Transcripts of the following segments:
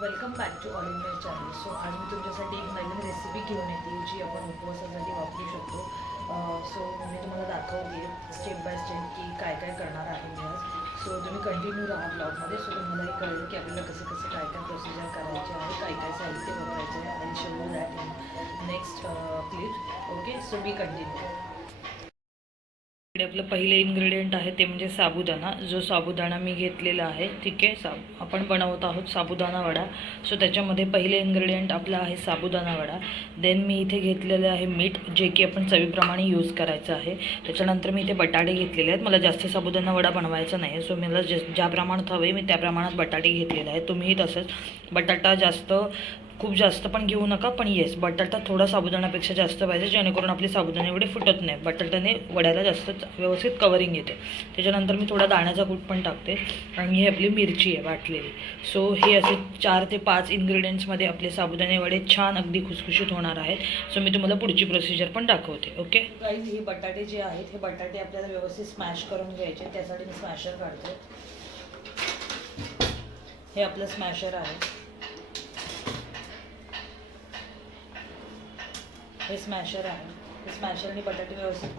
Welcome back to all India channel so आज मी तुमच्यासाठी एक नवीन रेसिपी घेऊन येते जी आपण उपवासासाठी वापरू शकतो. सो मी तुम्हाला दाखवते स्टेप बाय स्टेप की काय काय करणार आहे मी आज. सो तुम्ही कंटिन्यू राहा ब्लॉगमध्ये सो तुम्हाला हे कळेल की आपल्याला कसं कसं काय काय प्रोसिजर करायचे आहे काय काय साहित्य बनवायचं आहे. आणि show that next clip okay so be continue आपलं पहिले इन्ग्रेडियंट आहे ते म्हणजे साबुदाणा. जो साबुदाणा मी घेतलेला आहे ठीक आहे साब आपण बनवत आहोत साबुदाणा वडा. सो त्याच्यामध्ये पहिले इन्ग्रेडियंट आपला आहे साबुदाणा वडा. देन मी इथे घेतलेलं आहे मीठ जे की आपण चवीप्रमाणे यूज करायचं आहे. त्याच्यानंतर मी इथे बटाटे घेतलेले आहेत. मला जास्त साबुदाणा वडा बनवायचा नाही सो मला ज्या प्रमाणात हवे मी त्या प्रमाणात बटाटे घेतलेले आहेत. तुम्हीही तसंच बटाटा जास्त खूप जास्त पण घेऊ नका पण येस बटाटा थोडा साबुदाण्यापेक्षा जास्त पाहिजे जेणेकरून आपले साबुदाणे एवढे फुटत नाही. बटाट्याने वड्याला जास्त व्यवस्थित कवरिंग येते. त्याच्यानंतर मी थोडा दाण्याचा कूट पण टाकते. आणि ही आपली मिरची आहे वाटलेली. सो हे असे चार ते पाच इन्ग्रेडियंट्समध्ये आपले साबुदाणे वडे छान अगदी खुसखुशीत होणार आहेत. सो मी तुम्हाला पुढची प्रोसिजर पण दाखवते ओके गाईज हे बटाटे जे आहेत हे बटाटे आपल्याला व्यवस्थित स्मॅश करून घ्यायचे. त्यासाठी मी स्मॅशर काढते. हे आपलं स्मॅशर आहे. हे स्मॅशर आहे. हे स्मॅशरने बटाटे व्यवस्थित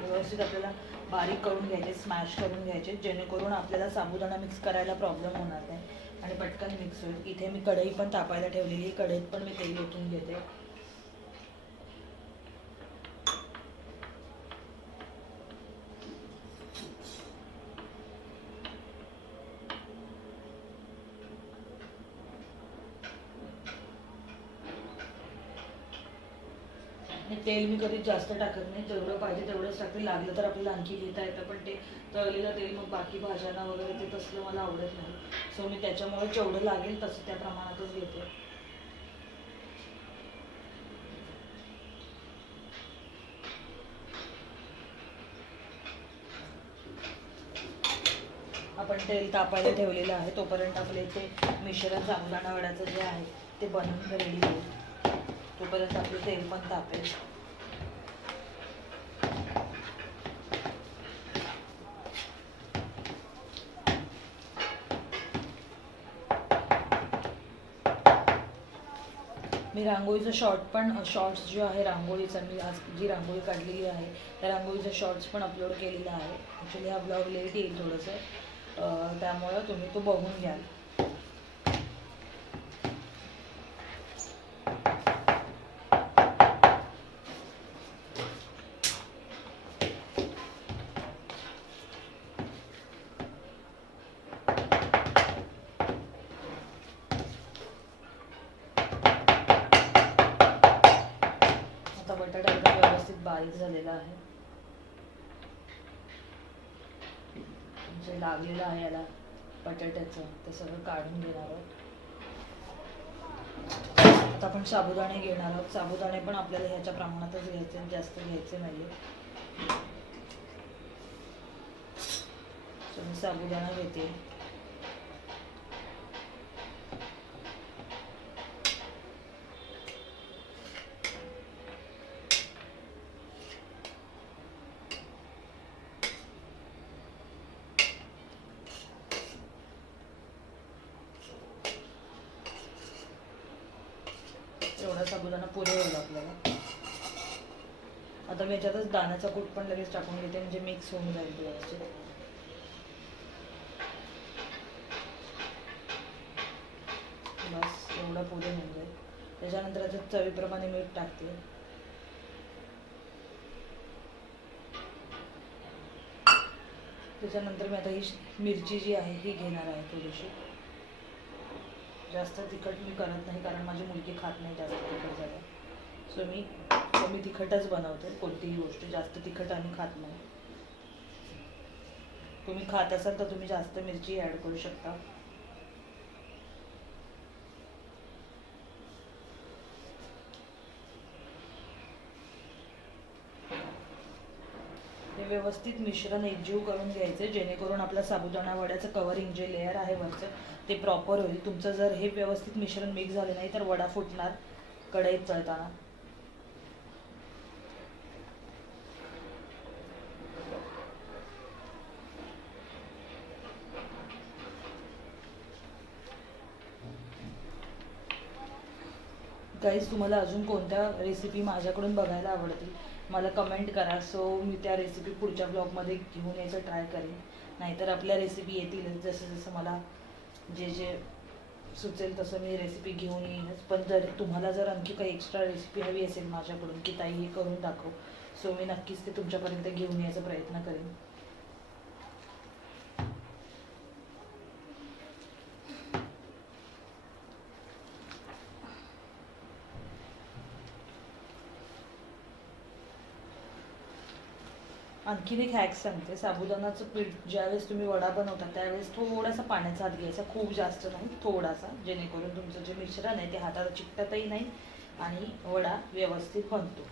व्यवस्थित आपल्याला बारीक करून घ्यायचे स्मॅश करून घ्यायचे. जेणेकरून आपल्याला साबुदाणा मिक्स करायला प्रॉब्लेम होणार नाही. आणि पटकन मिक्स होईल. इथे मी कढई पण तापायला ठेवलेली कढईत पण मी तेल ओतून घेते. तेल मी कधी जास्त टाकत नाही. जेवढं पाहिजे तेवढंच टाकते. लागलं तर आपल्याला आणखी घेता येतं पण ते तळलेलं तेल मग बाकी भाज्यांना वगैरे ते तसलं मला आवडत नाही. सो मी त्याच्यामुळे जेवढं लागेल तसं त्या प्रमाणातच घेते. आपण तेल तापायला ठेवलेलं आहे. तोपर्यंत आपले इथे मिश्रण चांगला वड्याचं जे आहे ते बनवून रेडी होईल. तोपर्यंत आपलं तेल पण तापेल. मी रांगोळीचं शॉर्ट पण शॉर्ट्स जो आहे रांगोळीचा मी आज जी रांगोळी काढलेली आहे त्या रांगोळीचं शॉर्ट्स पण अपलोड केलेला आहे. ॲक्च्युली हा ब्लॉग लेट येईल थोडंसं. त्यामुळं तुम्ही तो बघून घ्याल आता बटाटा एकदम व्यवस्थित बारीक झालेला आहे जे लागलेलं आहे याला. बटाट्याचं. ते सगळं काढून घेणार आहोत. आता आपण साबुदाणे घेणार आहोत. साबुदाणे पण आपल्याला ह्याच्या प्रमाणातच घ्यायचे जास्त घ्यायचे नाही साबुदाणा घेते एवढा साबुदाणा पुरे होईल आपल्याला. आता मी याच्यातच दाण्याचा कूट पण लगेच टाकून घेते म्हणजे मिक्स होऊन जाईल व्यवस्थित. बस एवढा पुरे होऊन जाईल. त्याच्यानंतर याच्यात चवीप्रमाणे मीठ टाकते. त्याच्यानंतर मी आता ही मिरची जी आहे ही घेणार आहे थोडीशी. जास्त तिखट मी करत नाही कारण माझी मुलगी खात नाही जास्त तिखट झालं सो मी कमी तिखटच बनवते कोणतीही गोष्ट. जास्त तिखट आणि खात नाही. तुम्ही खात असाल तर तुम्ही जास्त मिरची ॲड करू शकता हे व्यवस्थित मिश्रण एकजीव करून घ्यायचे जेणेकरून आपला साबुदाणा वड्याचं कवरिंग जे लेअर आहे वरचं ते प्रॉपर होईल. तुमचं जर हे व्यवस्थित मिश्रण मिक्स झालं नाही तर वडा फुटणार कढईत तळताना. काहीच तुम्हाला अजून कोणत्या रेसिपी माझ्याकडून बघायला आवडतील? मला कमेंट करा. सो मी त्या रेसिपी पुढच्या ब्लॉगमध्ये घेऊन यायचं ट्राय करेन. नाहीतर आपल्या रेसिपी येतीलच जसं जसं मला जे जे सुचेल तसं मी रेसिपी घेऊन येईनच पण जर तुम्हाला जर आणखी काही एक्स्ट्रा रेसिपी हवी असेल माझ्याकडून की ताई हे करून दाखव. सो मी नक्कीच ते तुमच्यापर्यंत घेऊन यायचा प्रयत्न करेन. आणखीन एक हॅक सांगते. साबुदाणाचं पीठ ज्यावेळेस तुम्ही वडा बनवता त्यावेळेस थोडासा पाण्याचा हात घ्यायचा. खूप जास्त नाही थोडासा. जेणेकरून तुमचं जे मिश्रण आहे ते हाताला चिकटतही नाही आणि वडा व्यवस्थित बनतो.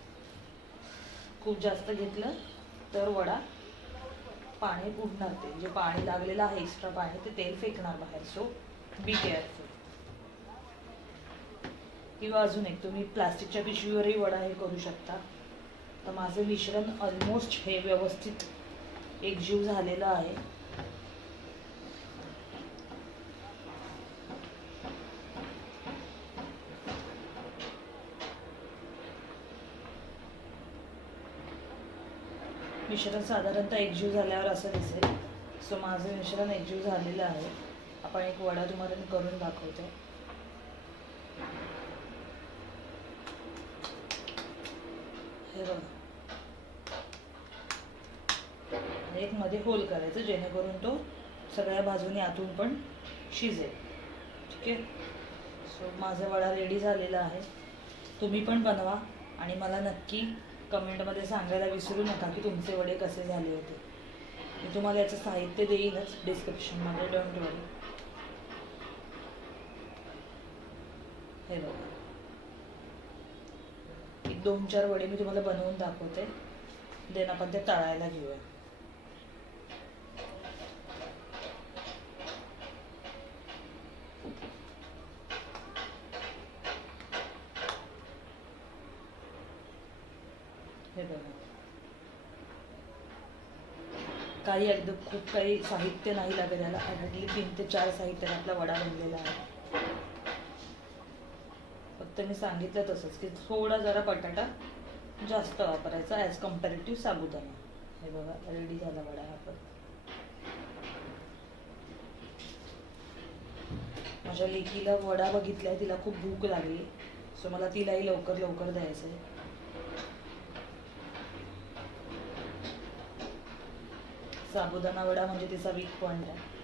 खूप जास्त घेतलं तर वडा पाणी उडणार ते. जे पाणी लागलेलं आहे एक्स्ट्रा पाणी ते तेल फेकणार बाहेर. सो बी केअरफुल किंवा अजून एक तुम्ही प्लास्टिकच्या पिशवीवरही वडा हे करू शकता. तर माझं मिश्रण ऑलमोस्ट हे व्यवस्थित एकजीव झालेलं आहे. मिश्रण साधारणतः एकजीव झाल्यावर असं दिसेल. सो माझं मिश्रण एकजीव झालेलं आहे. आपण एक वडा तुम्हाला मी करून दाखवते हे बघा. एक मध्ये होल करायचं जेणेकरून तो सगळ्या बाजूने आतून पण शिजेल. ठीक आहे? सो माझा वडा रेडी झालेला आहे. तुम्ही पण बनवा. आणि मला नक्की कमेंटमध्ये सांगायला विसरू नका की तुमचे वडे कसे झाले होते. मी तुम्हाला याचं साहित्य देईनच डिस्क्रिप्शनमध्ये डोंट वरी हे बघा. एक दोन चार वडे मी तुम्हाला बनवून दाखवते. देन आपण ते तळायला घेऊया. हे बघा. काही एकदम खूप काही साहित्य नाही लागेल याला तीन ते चार साहित्याने आपला वडा बनलेला आहे. फक्त मी सांगितलं तसंच की थोडा जरा बटाटा जास्त वापरायचा ॲज कम्पॅरेटिव्ह साबुदाणा. हे बघा रेडी झाला वडा हा पण. माझ्या लेकीला वडा बघितलाय तिला खूप भूक लागली. सो मला तिलाही लवकर लवकर द्यायचं आहे साबुदाणा वडा म्हणजे तिचा वीक पॉइंट आहे.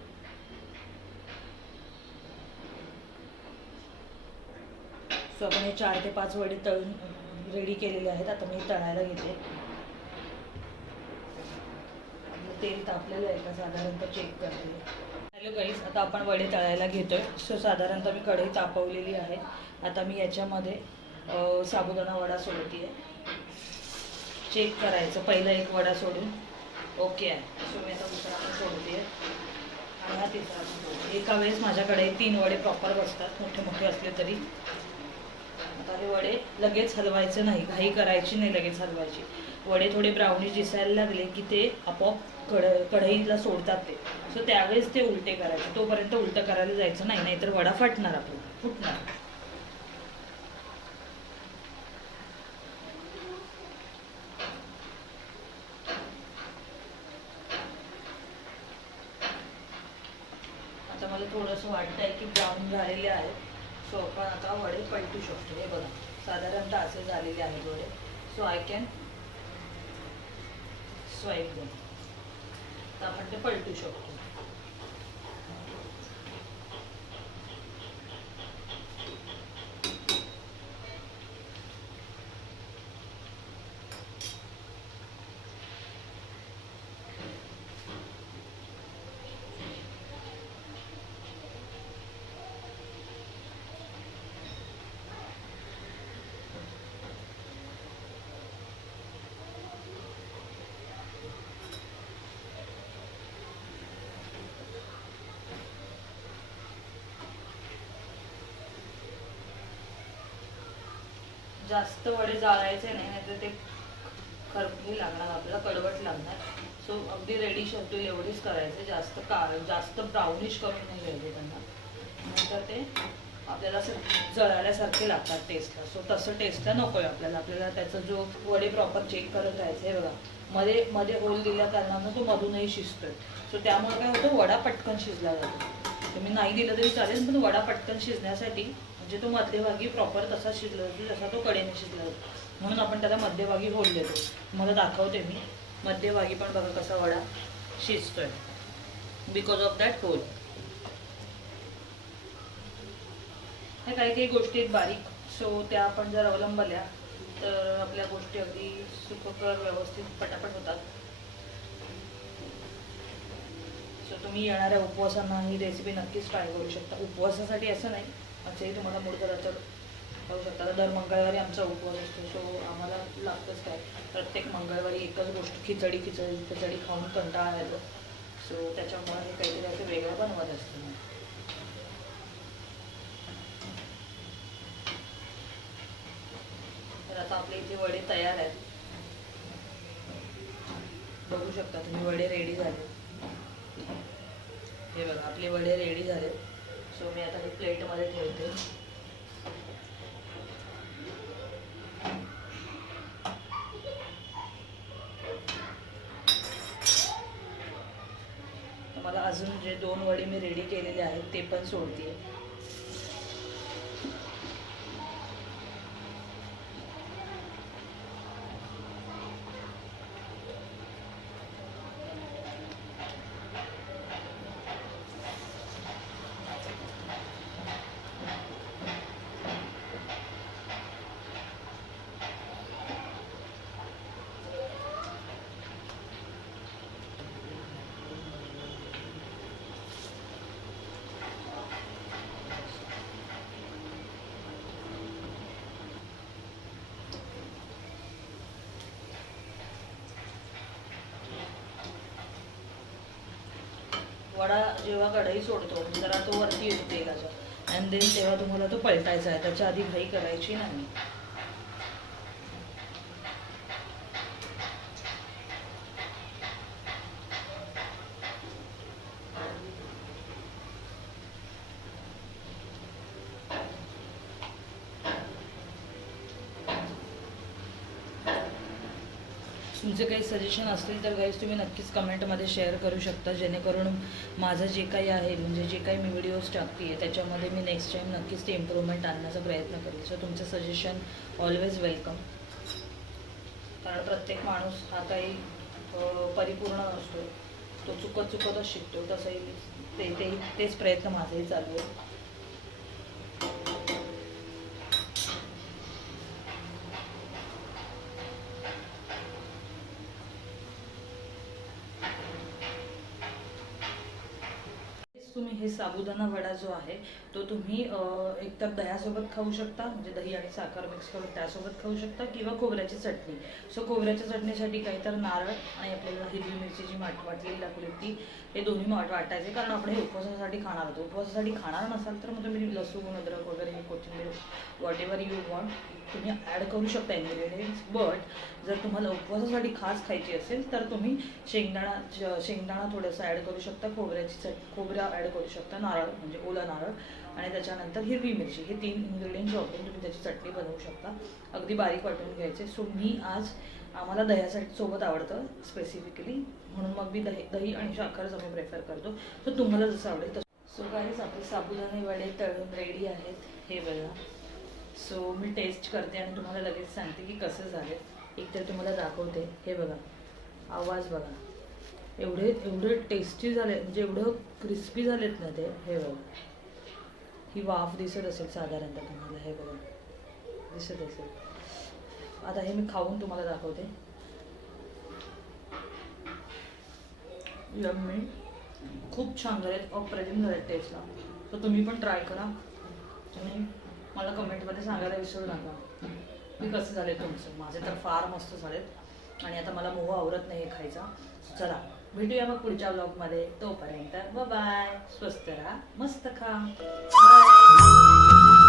सो आपण हे चार ते पाच वडे तळून रेडी केलेले आहेत. आता मी तळायला घेते. तेल तापलेलं आहे का? साधारणतः चेक करते. हॅलो गाईज आता आपण वडे तळायला घेतोय. सो साधारणतः मी कढई तापवलेली आहे. आता मी याच्यामध्ये साबुदाणा वडा सोडते चेक करायचं. पहिला एक वडा सोडून. ओके आहे. सो मी आता दुसरा पण सोडते आणि हा तिसरा पण सोडते एका वेळेस माझ्याकडे तीन वडे प्रॉपर बसतात. मोठे मोठे असले तरी. आता हे वडे लगेच हलवायचे नाही घाई करायची नाही लगेच हलवायची. वडे थोडे ब्राउनिश दिसायला लागले की ते आपोआप कढ कढईला सोडतात ते. सो त्यावेळेस ते उलटे करायचे. तोपर्यंत उलटं करायला जायचं नाही नाहीतर वडा फाटणार आपण फुटणार. आता मला थोडंसं वाटत आहे की ब्राऊन झालेले आहेत सो आपण आता वडे पलटू शकतो. हे बघा. साधारणतः असे झालेले आहेत वडे सो आय कॅन स्वाईप देऊन तर आपण ते पलटू शकतो. जास्त वडे जाळायचे नाही नाहीतर ते खरबी लागणार आपल्याला कडवट लागणार. सो अगदी रेडी शेड्यूल एवढीच करायचे जास्त का जास्त ब्राउनिश करून नाही घ्यायचे त्यांना. नंतर ते आपल्याला असं जळाल्यासारखे लागतात टेस्टला सो तसं टेस्टला नको आहे आपल्याला. आपल्याला त्याचा जो वडे प्रॉपर चेक करत राहायचं आहे बघा. मध्ये मध्ये होल दिल्या कारणानं तो मधूनही शिजतोय. सो त्यामुळे काय होतं वडा पटकन शिजला जातो. तुम्ही नाही दिलं तरी चालेल पण वडा पटकन शिजण्यासाठी म्हणजे तो मध्यभागी प्रॉपर तसा शिजला जातो जसा तो कडेने शिजला जातो म्हणून आपण त्याला मध्यभागी होल देतो. तुम्हाला दाखवते मी. मध्यभागी पण बघा कसा वडा शिजतोय. बिकॉज ऑफ दॅट होल ह्या काही काही गोष्टी आहेत बारीक. सो त्या आपण जर अवलंबल्या तर आपल्या गोष्टी अगदी सुखकर व्यवस्थित पटापट होतात. सो तुम्ही येणाऱ्या उपवासांना ही रेसिपी नक्कीच ट्राय करू शकता. उपवासासाठी असं नाही. असंही तुम्हाला मूड झालं तर खाऊ शकता दर मंगळवारी आमचा उपवास असतो. सो आम्हाला लागतंच काय? प्रत्येक मंगळवारी एकच गोष्ट खिचडी खिचडी खिचडी खाऊन कंटाळा आलो सो त्याच्यामुळे हे काहीतरी असं वेगळं बनवत असतं. तर आता आपले इथे वडे तयार आहेत. बघू शकता तुम्ही वडे रेडी झाले. हे बघा आपले वडे रेडी झाले. सो मी आता हे प्लेटमध्ये ठेवते. मला अजून जे दोन वडे मी रेडी केलेले आहेत ते पण सोडते वडा जेव्हा कढई सोडतो जरा तो वरती येतो तेलाचा. अँड देन तेव्हा तुम्हाला तो पलटायचा आहे. त्याच्या आधी घाई करायची नाही. तुमचे काही सजेशन असतील तर गाईज तुम्ही नक्कीच कमेंटमध्ये शेअर करू शकता. जेणेकरून माझं जे काही आहे म्हणजे जे काही मी व्हिडिओज टाकते आहे त्याच्यामध्ये मी नेक्स्ट टाईम नक्कीच ते इम्प्रूव्हमेंट आणण्याचा प्रयत्न करेल सो तुमचं सजेशन ऑलवेज वेलकम कारण प्रत्येक माणूस हा काही परिपूर्ण नसतो तो चुकत चुकतच शिकतो तसंही ते तेही तेच प्रयत्न माझाही चालू आहे तुम्ही हे साबुदाणा वडा जो आहे तो तुम्ही एकतर दह्यासोबत खाऊ शकता म्हणजे दही आणि साखर मिक्स करून त्यासोबत खाऊ शकता किंवा खोबऱ्याची चटणी. सो खोबऱ्याच्या चटणीसाठी काही तर नारळ आणि आपल्याला हिरवी मिरची जी माट वाटलेली लाकडी ती हे दोन्ही माट वाटायचे कारण आपण हे उपवासासाठी खाणार होतो. उपवासासाठी खाणार नसाल तर मग तुम्ही लसूण अद्रक वगैरे कोथिंबीर वॉट एव्हर यू वॉन्ट तुम्ही ॲड करू शकता इन्ग्रेडियंट्स बट जर तुम्हाला उपवासासाठी खास खायची असेल तर तुम्ही शेंगदाणा शेंगदाणा थोडंसं ॲड करू शकता खोबऱ्याची चट खोबऱ्या ॲड करू शकता. नारळ म्हणजे ओला नारळ आणि त्याच्यानंतर हिरवी मिरची. हे तीन इन्ग्रेडियंट्स वापरून तुम्ही त्याची चटणी बनवू शकता. अगदी बारीक वाटून घ्यायचे. सो मी आज आम्हाला दह्यासाठी सोबत आवडतं स्पेसिफिकली म्हणून मग मी दही दही आणि साखरच आम्ही प्रेफर करतो. तर तुम्हाला जसं आवडेल तसं. सो काहीच आपले साबुदाणे वडे तळून रेडी आहेत. हे बघा. सो मी टेस्ट करते आणि तुम्हाला लगेच सांगते की कसं झाले. एक तर तुम्हाला दाखवते. हे बघा. आवाज बघा. एवढे एवढे टेस्टी झाले म्हणजे एवढं क्रिस्पी झालेत ना ते हे बघा. ही वाफ दिसत असेल साधारणतः तुम्हाला हे बघा. दिसत असेल. आता हे मी खाऊन तुम्हाला दाखवते. यम्मी. खूप छान झालेत अप्रतिम झालेत टेस्टला तर तुम्ही पण ट्राय करा. तुम्ही मला कमेंटमध्ये सांगायला विसरू नका. की कसं झाले तुमचं? माझे तर फार मस्त झालेत. आणि आता मला मोह आवरत नाही खायचा. चला. भेटूया मग पुढच्या ब्लॉगमध्ये तोपर्यंत बाय स्वस्त राहा. मस्त खा. बाय